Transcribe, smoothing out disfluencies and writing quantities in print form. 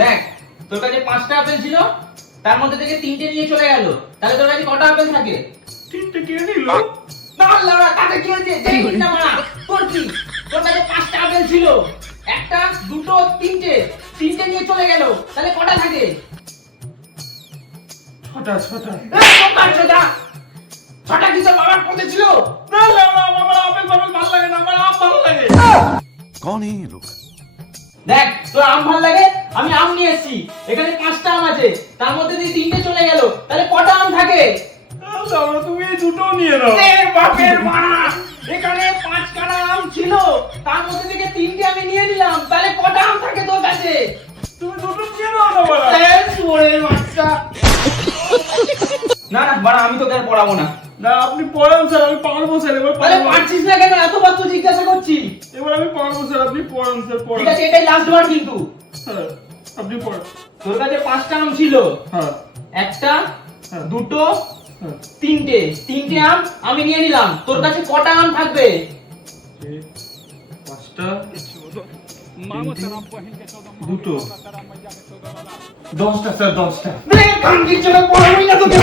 দেখ, তোর কাছে 5টা আপেল ছিল, তার মধ্যে থেকে 3টে নিয়ে চলে গেল। তাহলে তোর কাছে কটা আপেল থাকে? 3টে কিনে নিল। না লাউড়া, তাতে কি হয়েছে? যেই তিনটা মারা তোর কি? তোর কাছে 5টা আপেল ছিল, একটা, দুটো, তিনটে নিয়ে চলে গেল। তাহলে কটা থাকে? 6টা। ছটা কি তোর বাবার পথে ছিল? না লাউড়া, আমার আপেল ভালো লাগে না, আমার আম ভালো লাগে। कौन है ये लोग? দেখ, তোর আম ভালো লাগে, আমি আম নিয়ে এসেছি। এখানে 5টা আম আছে, তার মধ্যে দিয়ে 3টে চলে গেল। তাহলে কটা আম থাকে? লাউড়া তুমি এই দুটো নিয়ে নাও। এ বাপের মারা, এখানে 5খানা আম ছিল, তার মধ্যে থেকে 3টে আমি নিয়ে নিলাম। তাহলে কটা আম থাকে তোর কাছে? তুমি দুটো নিয়ে নাও না বাড়া। এ চোরের বাচ্চা। না না বাড়া, আমি তোকে আর পড়াবো না। না আপনি পড়ান স্যার, আমি পারবো স্যার, এবার তাহলে পারবো। পারছিস না কেন? এতবার তো জিজ্ঞাসা করছি। এবার আমি পারবো স্যার, আপনি পড়ান স্যার, ঠিক পড়ান। আছে, এটাই লাস্ট বার কিন্তু। হ্যাঁ, আপনি পড়ান। তোর কাছে 5টা আম ছিল, হ্যাঁ একটা, হ্যাঁ, দুটো, হ্যাঁ। 3টে আম আমি নিয়ে নিলাম। তোর কাছে কটা আম থাকবে? 5টা, 2টো, 10টা স্যার, 10টা। কান কি চলে পড়াবই না তোকে।